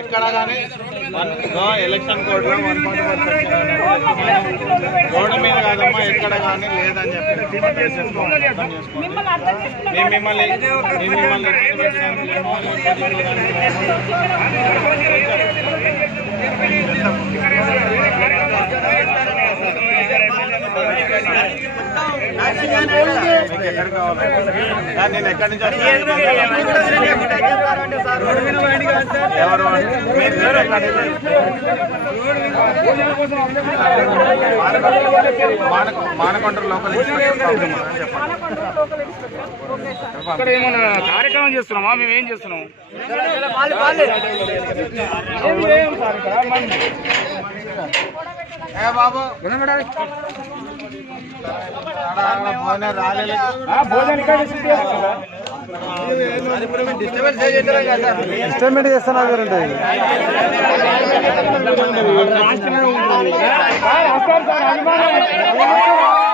ఎక్కడ కానీ election code లో 140% రోడ్డు మీద కాదమ్మా ఎక్కడ కానీ లేదని చెప్పి మిమ్మల్ని ఎక్కడికి కావాలి నేను ఎక్కడి నుంచి ఎవరు మానకొండ లోకల్ ఇక్కడ ఏమన్నా కార్యక్రమం చేస్తున్నామా మేము ఏం చేస్తున్నాము బాబు డిస్టర్బెంట్ చేస్తున్నా అభిమానం